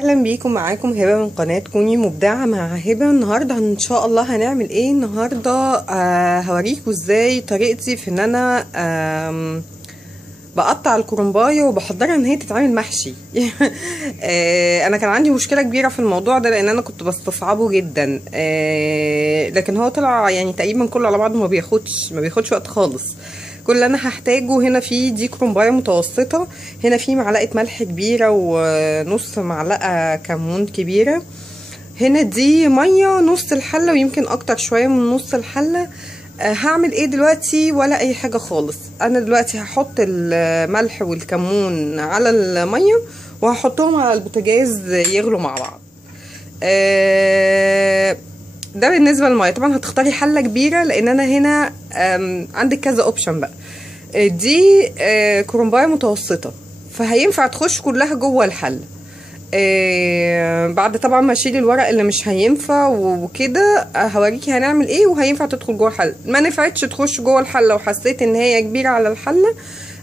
اهلا بيكم، معاكم هبه من قناه كوني مبدعه مع هبه. النهارده ان شاء الله هنعمل ايه النهارده؟ هوريكم ازاي طريقتي في ان انا بقطع الكرنبايه وبحضرها ان هي تتعمل محشي. انا كان عندي مشكله كبيره في الموضوع ده لان انا كنت بستصعبه جدا. لكن هو طلع يعني تقريبا كله على بعضه ما بياخدش وقت خالص. كل اللي انا هحتاجه هنا في دي كرنبايه متوسطه، هنا في معلقه ملح كبيره ونص معلقه كمون كبيره، هنا دي ميه نص الحله ويمكن اكتر شويه من نص الحله. هعمل ايه دلوقتي؟ ولا اي حاجه خالص. انا دلوقتي هحط الملح والكمون على الميه وهحطهم على البوتاجاز يغلوا مع بعض. ده بالنسبه للميه. طبعا هتختاري حله كبيره لان انا هنا عندك كذا اوبشن بقى. دي كرنبايه متوسطه فهينفع تخش كلها جوه الحله. بعد طبعا ما اشيل الورق اللي مش هينفع وكده هوريكي هنعمل ايه وهينفع تدخل جوه الحله. ما نفعتش تخش جوه الحله وحسيت ان هي كبيره على الحله،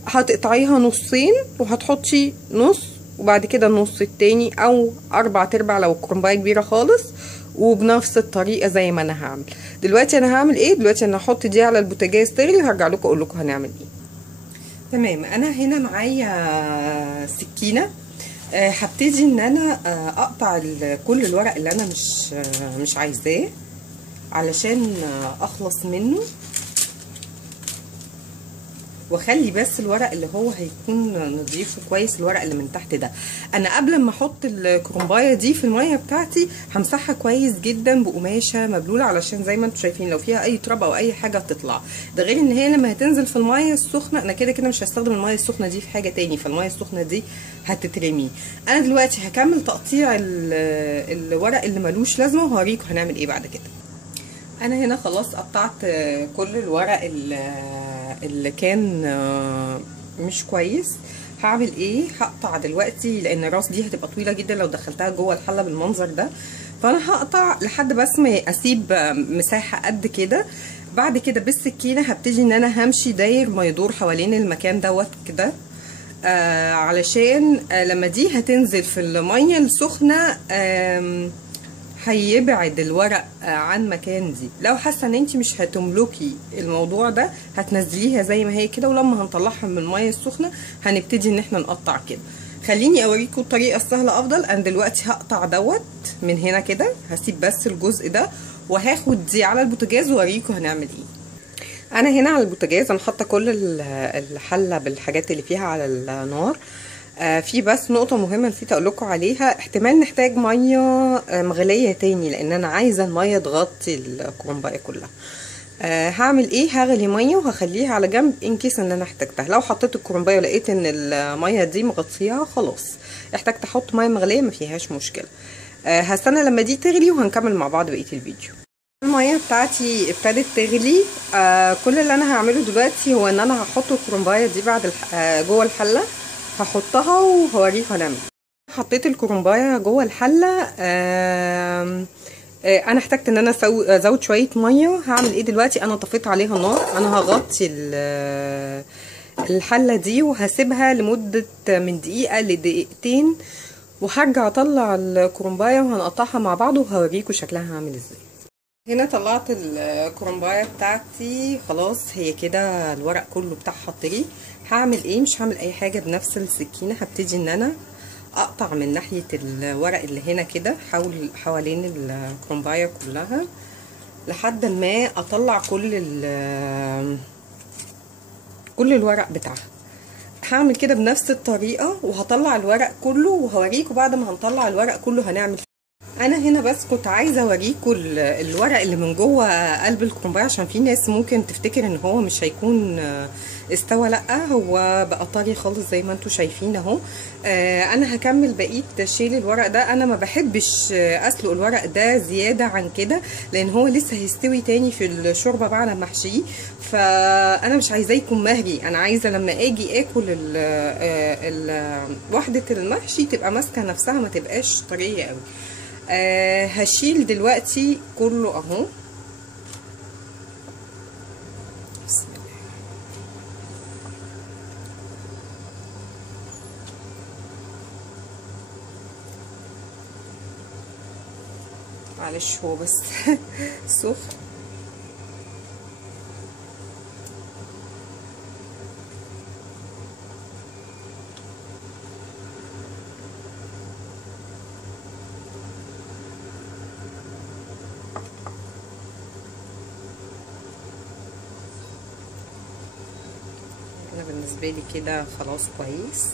هتقطعيها نصين وهتحطي نص وبعد كده النص التاني او 4/4 لو الكرنبايه كبيره خالص، وبنفس الطريقه زي ما انا هعمل دلوقتي. انا هعمل ايه دلوقتي؟ انا هحط دي على البوتاجاز تغلي وهرجع لكم اقول لكم هنعمل ايه. تمام، انا هنا معايا سكينه. هبتدي ان انا اقطع كل الورق اللي انا مش عايزاه علشان اخلص منه، واخلي بس الورق اللي هو هيكون نظيف وكويس. الورق اللي من تحت ده انا قبل ما احط الكرنبايه دي في الميه بتاعتي همسحها كويس جدا بقماشه مبلوله علشان زي ما انتم شايفين لو فيها اي تراب او اي حاجه تطلع. ده غير ان هي لما هتنزل في الميه السخنه، انا كده كده مش هستخدم الميه السخنه دي في حاجه تاني، فالميه السخنه دي هتترمي. انا دلوقتي هكمل تقطيع الورق اللي ملوش لازمه وهوريكم هنعمل ايه بعد كده. انا هنا خلاص قطعت كل الورق اللي كان مش كويس. هعمل ايه؟ هقطع دلوقتي لان الراس دي هتبقى طويله جدا لو دخلتها جوه الحله بالمنظر ده، فانا هقطع لحد بس ما اسيب مساحه قد كده. بعد كده بالسكينه هبتدي ان انا همشي داير ما يدور حوالين المكان دوت كده، علشان لما دي هتنزل في الميه السخنه هيبعد الورق عن مكان دي. لو حاسه ان انت مش هتملكي الموضوع ده هتنزليها زي ما هي كده، ولما هنطلعها من الميه السخنه هنبتدي ان احنا نقطع كده. خليني اوريكم الطريقه السهله افضل. انا دلوقتي هقطع دوت من هنا كده، هسيب بس الجزء ده وهاخد دي على البوتاجاز واوريكم هنعمل ايه. انا هنا على البوتاجاز انا حاطه كل الحله بالحاجات اللي فيها على النار. في بس نقطة مهمة نسيت اقول لكم عليها، احتمال نحتاج مية مغلية تاني لان انا عايزة المية تغطي الكرنباية كلها. هعمل ايه؟ هغلي مية وهخليها على جنب ان كيس ان انا احتاجتها. لو حطيت الكرنباية ولقيت ان المية دي مغطياها خلاص، احتاجت احط مية مغلية ما فيهاش مشكلة. هستنى لما دي تغلي وهنكمل مع بعض بقية الفيديو. المية بتاعتي ابتدت تغلي. كل اللي انا هعمله دلوقتي هو ان انا هحط الكرنباية دي بعد جوه الحلة، هحطها وهوريكم هنعمل. حطيت الكرنبايه جوه الحله. انا احتجت ان انا ازود شويه ميه. هعمل ايه دلوقتي؟ انا طفيت عليها النار، انا هغطي الحله دي وهسيبها لمده من دقيقه لدقيقتين، وهرجع اطلع الكرنبايه وهنقطعها مع بعض وهوريكم شكلها عامل ازاي. هنا طلعت الكرنبايه بتاعتي خلاص، هي كده الورق كله بتاعها طري. هعمل ايه؟ مش هعمل اي حاجه، بنفس السكينه هبتدي ان انا اقطع من ناحيه الورق اللي هنا كده حوالين الكرنبايه كلها لحد ما اطلع كل الورق بتاعها. هعمل كده بنفس الطريقه وهطلع الورق كله وهوريكم بعد ما هنطلع الورق كله هنعمل. انا هنا بس كنت عايزه اوريكم الورق اللي من جوه قلب الكرنبايه عشان في ناس ممكن تفتكر ان هو مش هيكون استوى. لا، هو بقى طري خالص زي ما انتم شايفين اهو. انا هكمل بقيه شيل الورق ده. انا ما بحبش اسلق الورق ده زياده عن كده لان هو لسه هيستوي تاني في الشوربه بعد ما احشيه، فانا مش عايزاه يكون مهري. انا عايزه لما اجي اكل وحده المحشي تبقى ماسكه نفسها ما تبقاش طريه قوي. هشيل دلوقتي كله اهو. بسم الله. معلش هو بس سخن. انا بالنسبه لي كده خلاص كويس.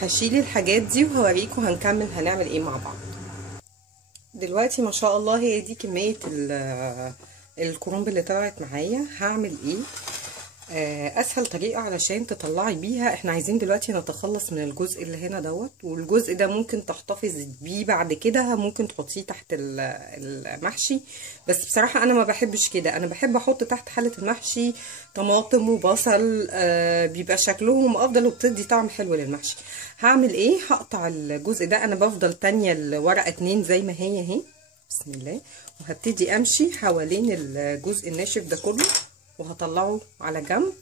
هشيل الحاجات دي وهوريكم هنكمل هنعمل ايه مع بعض. دلوقتي ما شاء الله هي دي كميه الكرنب اللي طلعت معايا. هعمل ايه؟ اسهل طريقه علشان تطلعي بيها، احنا عايزين دلوقتي نتخلص من الجزء اللي هنا دوت، والجزء ده ممكن تحتفظي بيه بعد كده، ممكن تحطيه تحت المحشي. بس بصراحه انا ما بحبش كده، انا بحب احط تحت حله المحشي طماطم وبصل، بيبقى شكلهم افضل وبتدي طعم حلو للمحشي. هعمل ايه؟ هقطع الجزء ده، انا بفضل تانية الورقه 2 زي ما هي اهي، بسم الله، وهبتدي امشي حوالين الجزء الناشف ده كله وهطلعه على جنب.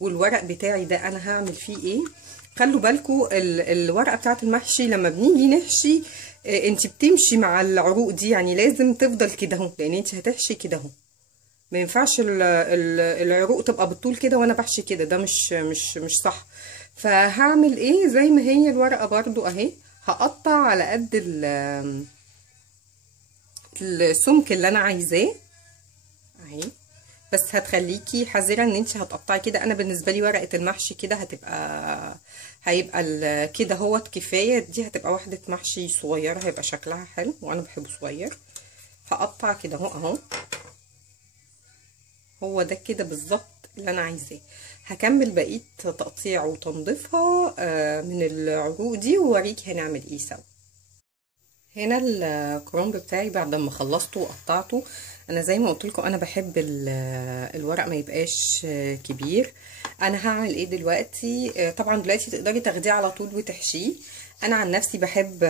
والورق بتاعي ده انا هعمل فيه ايه؟ خلوا بالكم الورقه بتاعت المحشي لما بنيجي نحشي انت بتمشي مع العروق دي، يعني لازم تفضل كده اهو، لان انت هتحشي كده اهو، ما ينفعش العروق تبقى بالطول كده وانا بحشي كده، ده مش صح. فهعمل ايه؟ زي ما هي الورقه برضو اهي، هقطع على قد السمك اللي انا عايزاه اهي. بس هتخليكي حذرة ان انت هتقطعي كده. انا بالنسبه لي ورقه المحشي كده هيبقى كده هوت كفايه. دي هتبقى واحده محشي صغيره، هيبقى شكلها حلو وانا بحبه صغير. هقطع كده اهو، هو ده كده بالظبط اللي انا عايزاه. هكمل بقيه تقطيع وتنظيفها من العروق دي ووريكي هنعمل ايه سوا. هنا الكرنب بتاعي بعد ما خلصته وقطعته، انا زي ما قلت لكم انا بحب الورق ما يبقاش كبير. انا هعمل ايه دلوقتي؟ طبعا دلوقتي تقدري تاخديه على طول وتحشيه. انا عن نفسي بحب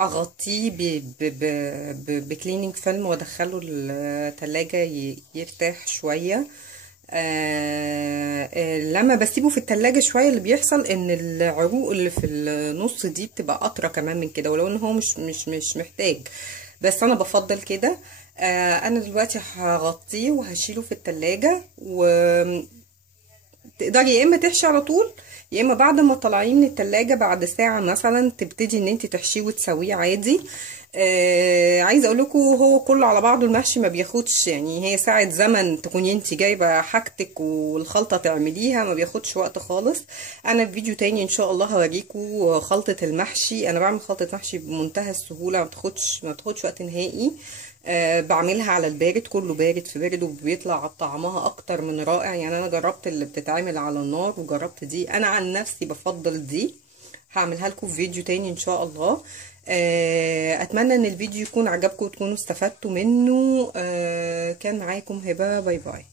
اغطيه بكليننج فيلم وادخله التلاجة يرتاح شويه. لما بسيبه في التلاجة شوية اللي بيحصل ان العروق اللي في النص دي بتبقى اطرى كمان من كده، ولو ان هو مش محتاج، بس انا بفضل كده. انا دلوقتي هغطيه وهشيله في التلاجة، وتقدري يا اما تحشي على طول، يا اما بعد ما تطلعيه من التلاجة بعد ساعة مثلا تبتدي ان انت تحشيه وتسويه عادي. عايزه اقول لكم هو كله على بعضه المحشي ما بياخدش، يعني هي ساعه زمن تكوني انت جايبه حاجتك والخلطه تعمليها، ما بياخدش وقت خالص. انا في فيديو تاني ان شاء الله هوريكم خلطه المحشي. انا بعمل خلطه محشي بمنتهى السهوله، ما بتاخدش وقت نهائي. بعملها على البارد، كله بارد في بارد، وبيطلع طعمها اكتر من رائع. يعني انا جربت اللي بتتعمل على النار وجربت دي، انا عن نفسي بفضل دي. هعملها لكم في فيديو تاني ان شاء الله. اتمنى ان الفيديو يكون عجبكم وتكونوا استفدتوا منه. كان معاكم هبة، باي باي.